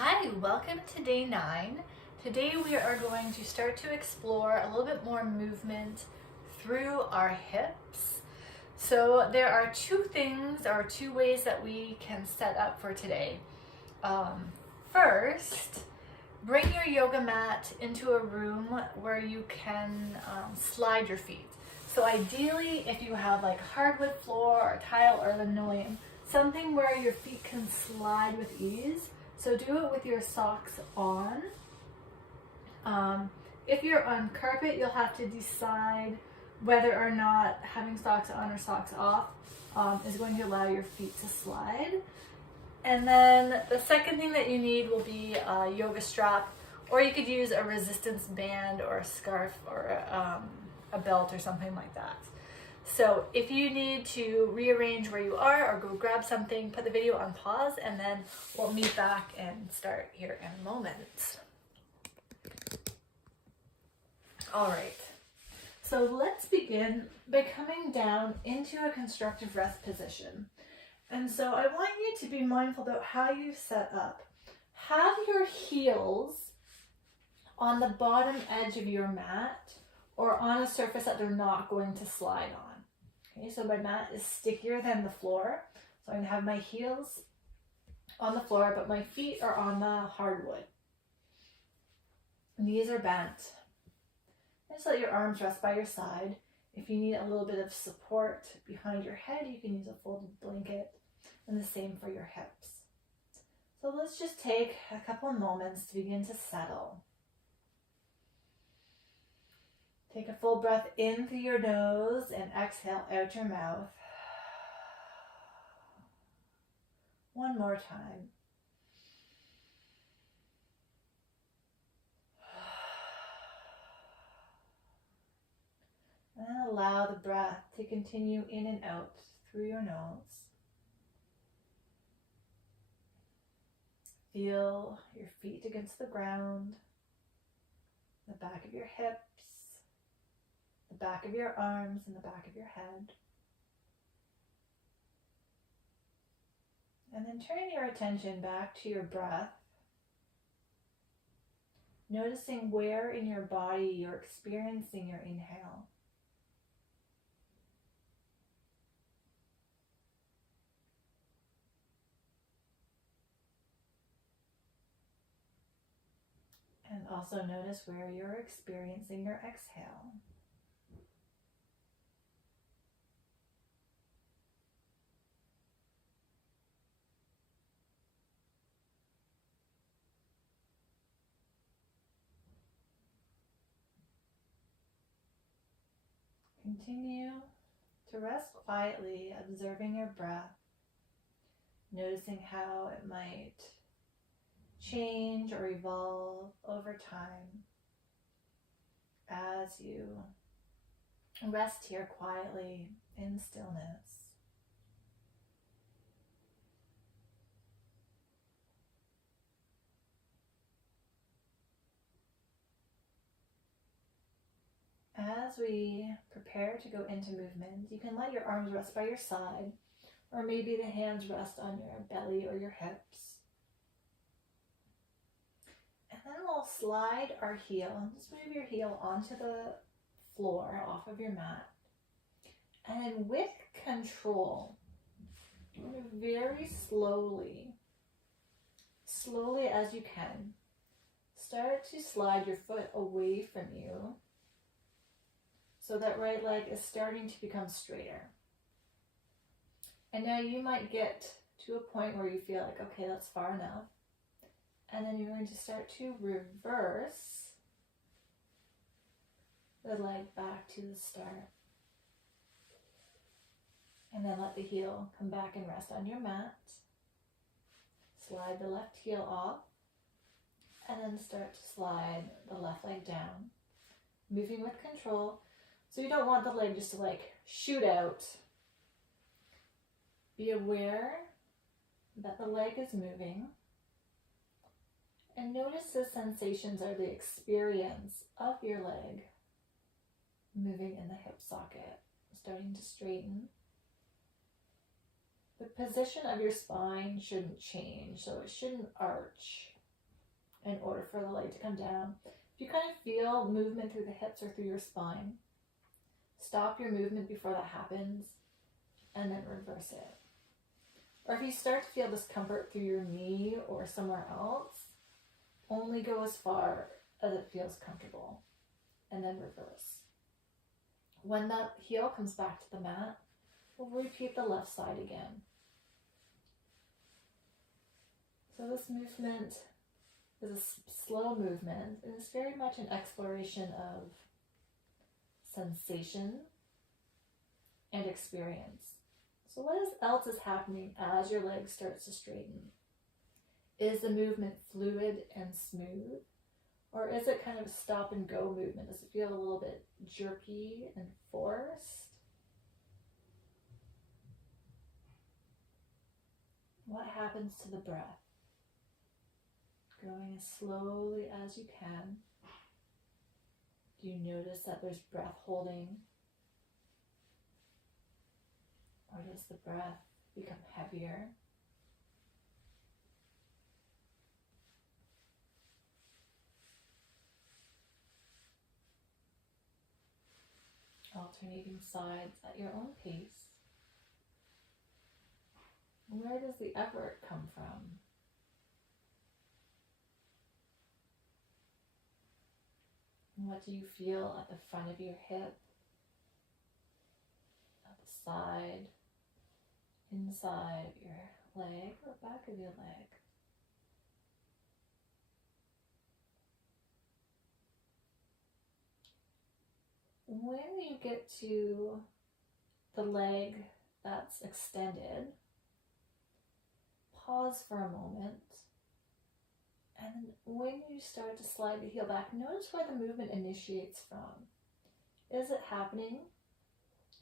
Hi, welcome to day 9. Today we are going to start to explore a little bit more movement through our hips. So there are two ways that we can set up for today. First, bring your yoga mat into a room where you can slide your feet. So ideally, if you have like hardwood floor or tile or linoleum, something where your feet can slide with ease. So do it with your socks on. If you're on carpet, you'll have to decide whether or not having socks on or socks off is going to allow your feet to slide. And then the second thing that you need will be a yoga strap, or you could use a resistance band or a scarf or a belt or something like that. So if you need to rearrange where you are or go grab something, put the video on pause and then we'll meet back and start here in a moment. All right, so let's begin by coming down into a constructive rest position. And so I want you to be mindful about how you set up. Have your heels on the bottom edge of your mat or on a surface that they're not going to slide on. Okay, so my mat is stickier than the floor. So I'm going to have my heels on the floor, but my feet are on the hardwood. Knees are bent. Just let your arms rest by your side. If you need a little bit of support behind your head, you can use a folded blanket, and the same for your hips. So let's just take a couple of moments to begin to settle. Take a full breath in through your nose and exhale out your mouth. One more time. And allow the breath to continue in and out through your nose. Feel your feet against the ground, the back of your hips, the back of your arms and the back of your head. And then turn your attention back to your breath, noticing where in your body you're experiencing your inhale. And also notice where you're experiencing your exhale. Continue to rest quietly, observing your breath, noticing how it might change or evolve over time as you rest here quietly in stillness. As we prepare to go into movement, you can let your arms rest by your side, or maybe the hands rest on your belly or your hips. And then we'll slide our heel, just move your heel onto the floor off of your mat. And then with control, very slowly as you can, start to slide your foot away from you so that right leg is starting to become straighter. And now you might get to a point where you feel like, okay, that's far enough. And then you're going to start to reverse the leg back to the start. And then let the heel come back and rest on your mat. Slide the left heel off. And then start to slide the left leg down. Moving with control. So you don't want the leg just to like shoot out. Be aware that the leg is moving. And notice the sensations or the experience of your leg moving in the hip socket, starting to straighten. The position of your spine shouldn't change, so it shouldn't arch. in order for the leg to come down. If you kind of feel movement through the hips or through your spine, stop your movement before that happens and then reverse it. Or if you start to feel discomfort through your knee or somewhere else, only go as far as it feels comfortable and then reverse. When that heel comes back to the mat, we'll repeat the left side again. So this movement is a slow movement, and it's very much an exploration of sensation and experience. So what else is happening as your leg starts to straighten? Is the movement fluid and smooth? Or is it kind of a stop and go movement? Does it feel a little bit jerky and forced? What happens to the breath? Going as slowly as you can. Do you notice that there's breath holding? Or does the breath become heavier? Alternating sides at your own pace. Where does the effort come from? What do you feel at the front of your hip, at the side, inside your leg, or back of your leg? When you get to the leg that's extended, pause for a moment. And when you start to slide the heel back, notice where the movement initiates from. Is it happening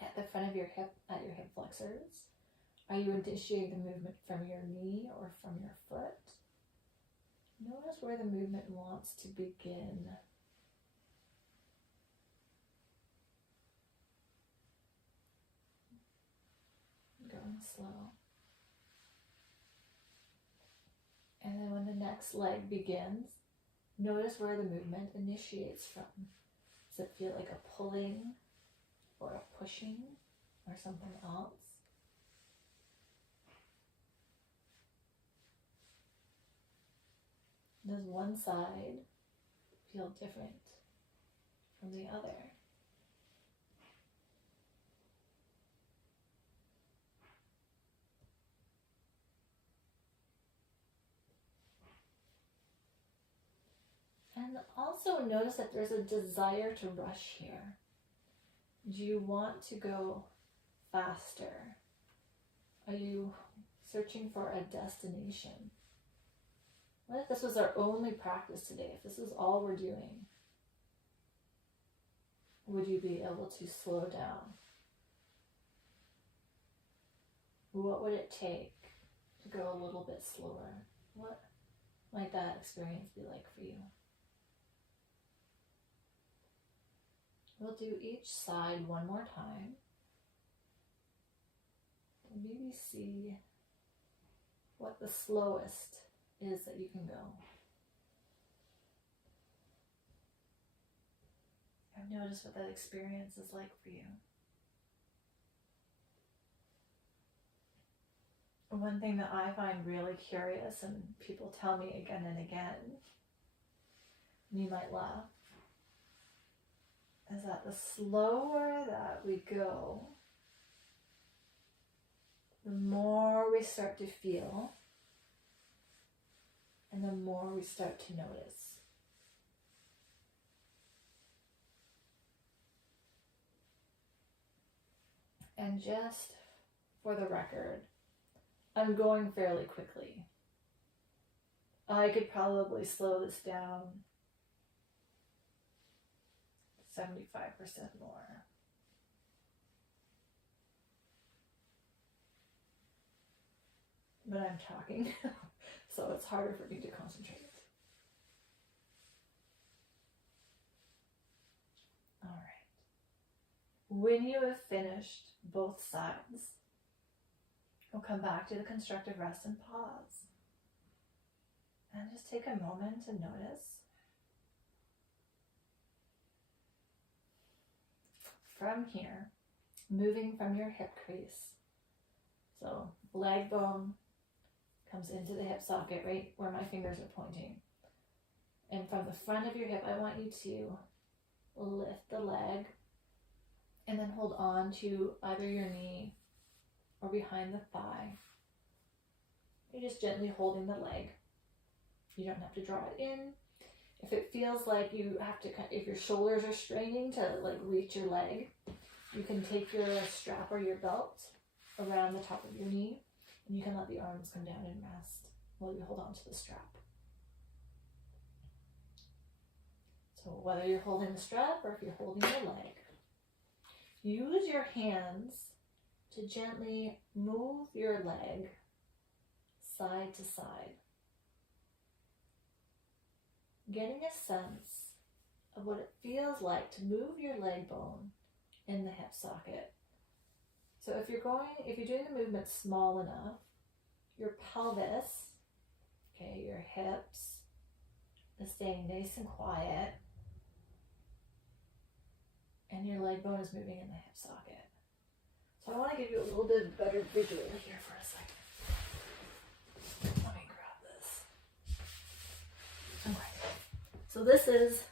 at the front of your hip, at your hip flexors? Are you initiating the movement from your knee or from your foot? Notice where the movement wants to begin. Going slow. And then when the next leg begins, notice where the movement initiates from. Does it feel like a pulling or a pushing or something else? Does one side feel different from the other? And also notice that there's a desire to rush here. Do you want to go faster? Are you searching for a destination? What if this was our only practice today? If this is all we're doing, would you be able to slow down? What would it take to go a little bit slower? What might that experience be like for you? We'll do each side one more time. And maybe see what the slowest is that you can go. And notice what that experience is like for you. One thing that I find really curious, and people tell me again and again, and you might laugh, is that the slower that we go, the more we start to feel, and the more we start to notice. And just for the record, I'm going fairly quickly. I could probably slow this down 75% more. But I'm talking, so it's harder for me to concentrate. All right. When you have finished both sides, we'll come back to the constructive rest and pause. And just take a moment to notice. From here, moving from your hip crease. So leg bone comes into the hip socket right where my fingers are pointing. And from the front of your hip, I want you to lift the leg and then hold on to either your knee or behind the thigh. You're just gently holding the leg. You don't have to draw it in. If it feels like you have to, if your shoulders are straining to like reach your leg, you can take your strap or your belt around the top of your knee and you can let the arms come down and rest while you hold on to the strap. So whether you're holding the strap or if you're holding the leg, use your hands to gently move your leg side to side, getting a sense of what it feels like to move your leg bone in the hip socket. So if you're doing the movement small enough, your pelvis, okay, your hips is staying nice and quiet, and your leg bone is moving in the hip socket. So I want to give you a little bit better visual here for a second. Let me grab this. Okay. So this is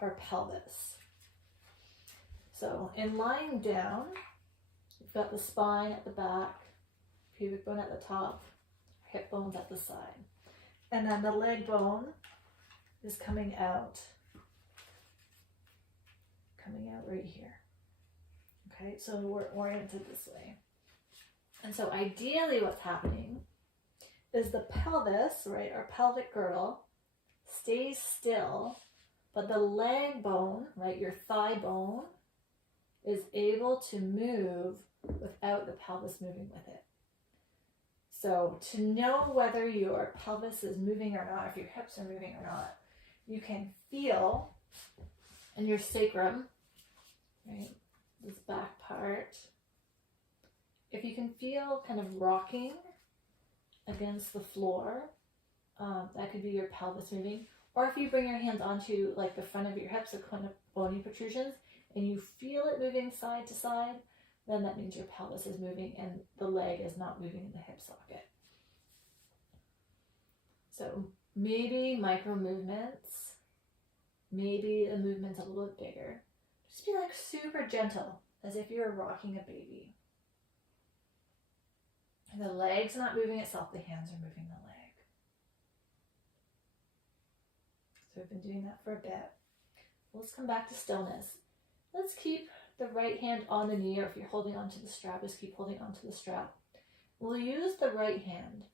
our pelvis. So in lying down, we've got the spine at the back, pubic bone at the top, hip bones at the side. And then the leg bone is coming out right here. Okay, so we're oriented this way. And so ideally what's happening is the pelvis, right, our pelvic girdle, stays still, but the leg bone, right, your thigh bone, is able to move without the pelvis moving with it. So to know whether your pelvis is moving or not, if your hips are moving or not, you can feel in your sacrum, right, this back part, if you can feel kind of rocking against the floor, that could be your pelvis moving. Or if you bring your hands onto like the front of your hips, the kind of bony protrusions, and you feel it moving side to side, then that means your pelvis is moving and the leg is not moving in the hip socket. So maybe micro movements, maybe the movement's a little bit bigger. Just be like super gentle, as if you're rocking a baby. The leg's not moving itself, the hands are moving the leg. So we've been doing that for a bit. Let's come back to stillness. Let's keep the right hand on the knee, or if you're holding onto the strap, just keep holding onto the strap. We'll use the right hand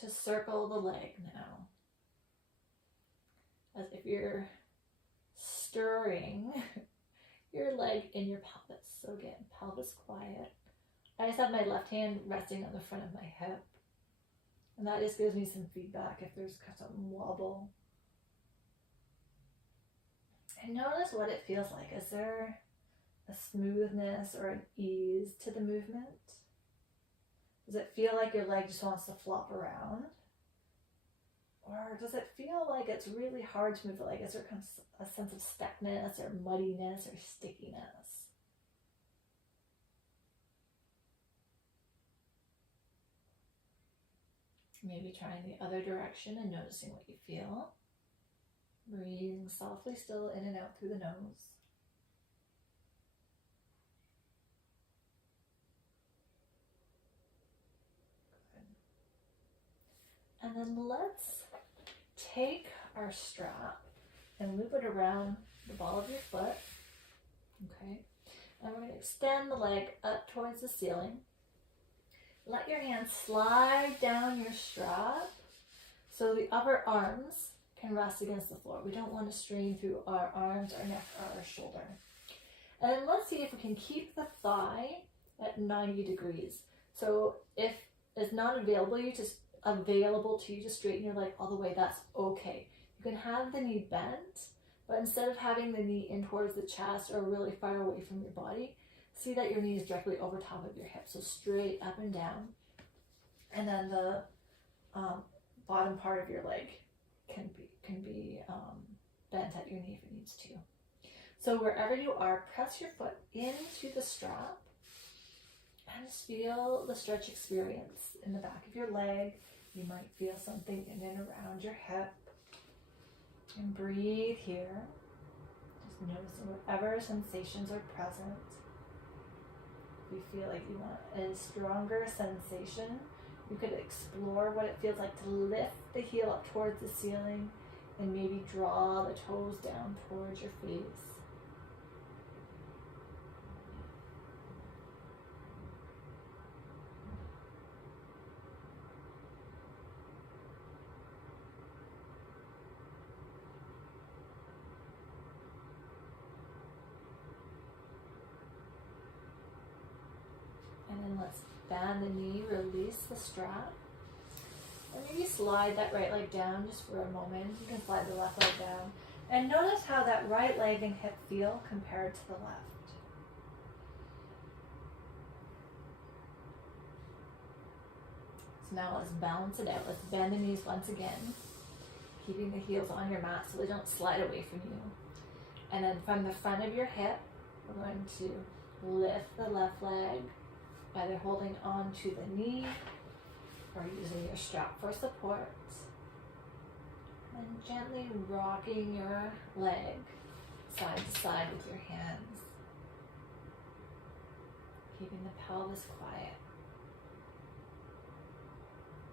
to circle the leg now, as if you're stirring your leg in your pelvis. So again, pelvis quiet. I just have my left hand resting on the front of my hip, and that just gives me some feedback if there's some wobble. And notice what it feels like. Is there a smoothness or an ease to the movement? Does it feel like your leg just wants to flop around? Or does it feel like it's really hard to move the leg? Is there a sense of stuckness or muddiness or stickiness? Maybe trying the other direction and noticing what you feel. Breathing softly still in and out through the nose. Good. And then let's take our strap and loop it around the ball of your foot. Okay. And we're going to extend the leg up towards the ceiling. Let your hands slide down your strap so the upper arms can rest against the floor. We don't want to strain through our arms, our neck, or our shoulder. And then let's see if we can keep the thigh at 90 degrees. So if it's not available to you to straighten your leg all the way, that's okay. You can have the knee bent, but instead of having the knee in towards the chest or really far away from your body, see that your knee is directly over top of your hip. So straight up and down. And then the bottom part of your leg can be bent at your knee if it needs to. So wherever you are, press your foot into the strap and just feel the stretch experience in the back of your leg. You might feel something in and around your hip. And breathe here. Just noticing whatever sensations are present. If you feel like you want a stronger sensation, you could explore what it feels like to lift the heel up towards the ceiling and maybe draw the toes down towards your face. And then let's bend the knee, release the strap. And maybe slide that right leg down just for a moment. You can slide the left leg down. And notice how that right leg and hip feel compared to the left. So now let's balance it out. Let's bend the knees once again, keeping the heels on your mat so they don't slide away from you. And then from the front of your hip, we're going to lift the left leg, either holding on to the knee or using your strap for support. And gently rocking your leg side to side with your hands. Keeping the pelvis quiet.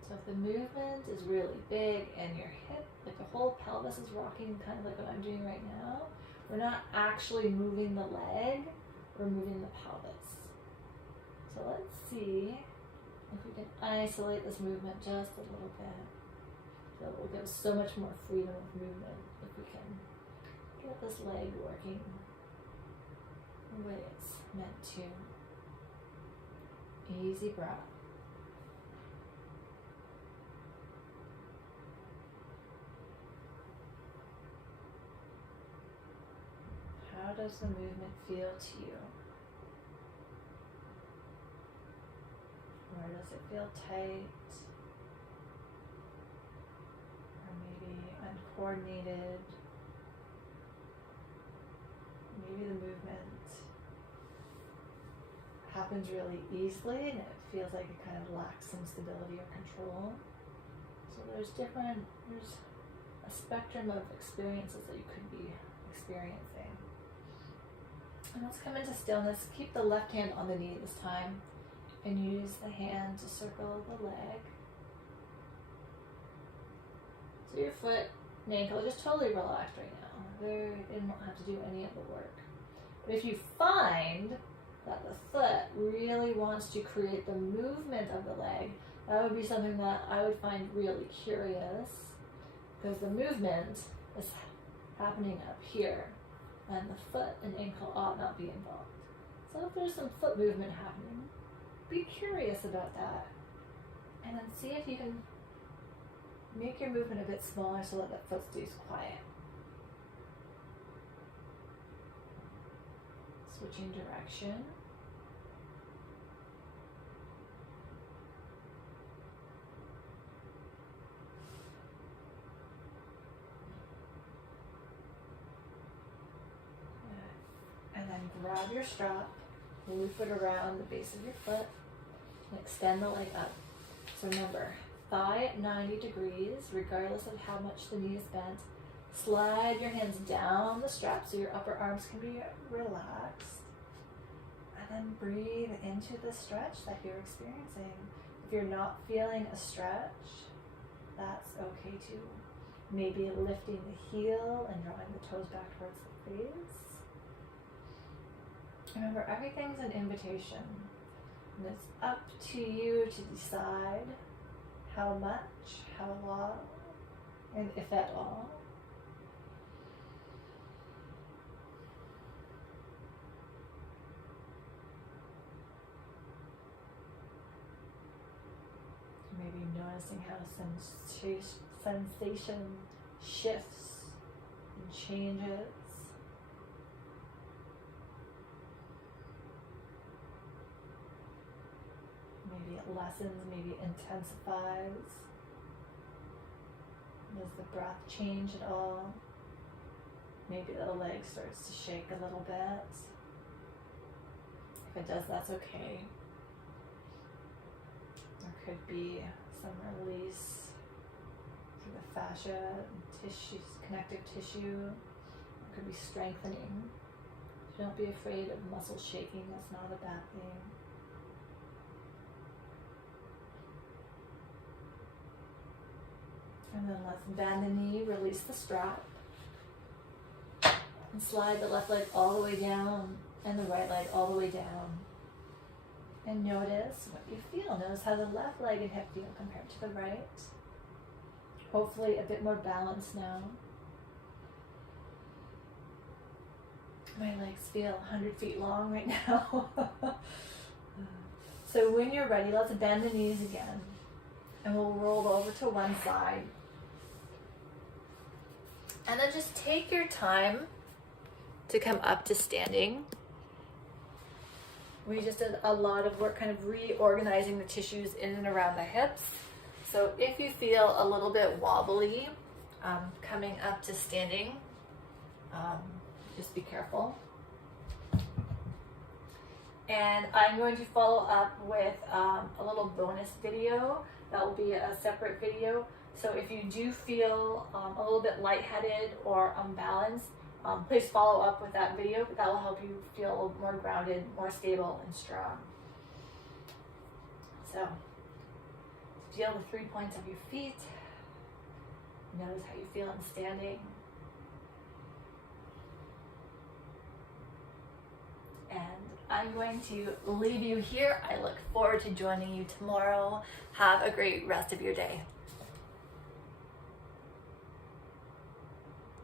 So if the movement is really big and your hip, like the whole pelvis is rocking, kind of like what I'm doing right now, we're not actually moving the leg, we're moving the pelvis. So let's see if we can isolate this movement just a little bit. So it will give us so much more freedom of movement if we can get this leg working the way it's meant to. Easy breath. How does the movement feel to you? Or does it feel tight? Or maybe uncoordinated? Maybe the movement happens really easily and it feels like it kind of lacks some stability or control. So there's a spectrum of experiences that you could be experiencing. And let's come into stillness. Keep the left hand on the knee this time. And use the hand to circle the leg. So your foot and ankle are just totally relaxed right now. They don't have to do any of the work. But if you find that the foot really wants to create the movement of the leg, that would be something that I would find really curious, because the movement is happening up here and the foot and ankle ought not be involved. So if there's some foot movement happening, be curious about that, and then see if you can make your movement a bit smaller so that the foot stays quiet. Switching direction. And then grab your strap, loop it around the base of your foot, and extend the leg up. So remember, thigh at 90 degrees, regardless of how much the knee is bent. Slide your hands down the strap so your upper arms can be relaxed. And then breathe into the stretch that you're experiencing. If you're not feeling a stretch, that's okay too. Maybe lifting the heel and drawing the toes back towards the face. Remember, everything's an invitation. And it's up to you to decide how much, how long, and if at all. Maybe noticing how sensation shifts and changes. Maybe it lessens, maybe it intensifies. the breath change at all? Maybe the leg starts to shake a little bit. If it does, that's okay. There could be some release through the fascia, tissues, connective tissue. There could be strengthening. Don't be afraid of muscle shaking, that's not a bad thing. And then let's bend the knee, release the strap. And slide the left leg all the way down and the right leg all the way down. And notice what you feel. Notice how the left leg and hip feel compared to the right. Hopefully a bit more balanced now. My legs feel 100 feet long right now. So when you're ready, let's bend the knees again. And we'll roll over to one side. And then just take your time to come up to standing. We just did a lot of work kind of reorganizing the tissues in and around the hips. So if you feel a little bit wobbly coming up to standing, just be careful. And I'm going to follow up with a little bonus video. That will be a separate video. So if you do feel a little bit lightheaded or unbalanced, please follow up with that video. That will help you feel more grounded, more stable, and strong. So feel the 3 points of your feet. Notice how you feel in standing. And I'm going to leave you here. I look forward to joining you tomorrow. Have a great rest of your day.